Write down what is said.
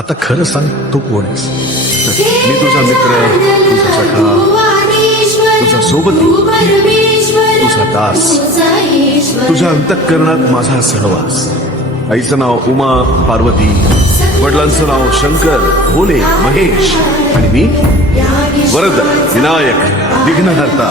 आता खरं सांग तू कोण आहेस? मी तुझा मित्र तुझा सखा तुझा सोबत तुझा दास. तुझ्या अंतःकरणात माझा सहवास. आईचं नाव उमा पार्वती. वडिलांचं नाव शंकर भोले महेश. आणि मी वरद विनायक विघ्नहर्ता.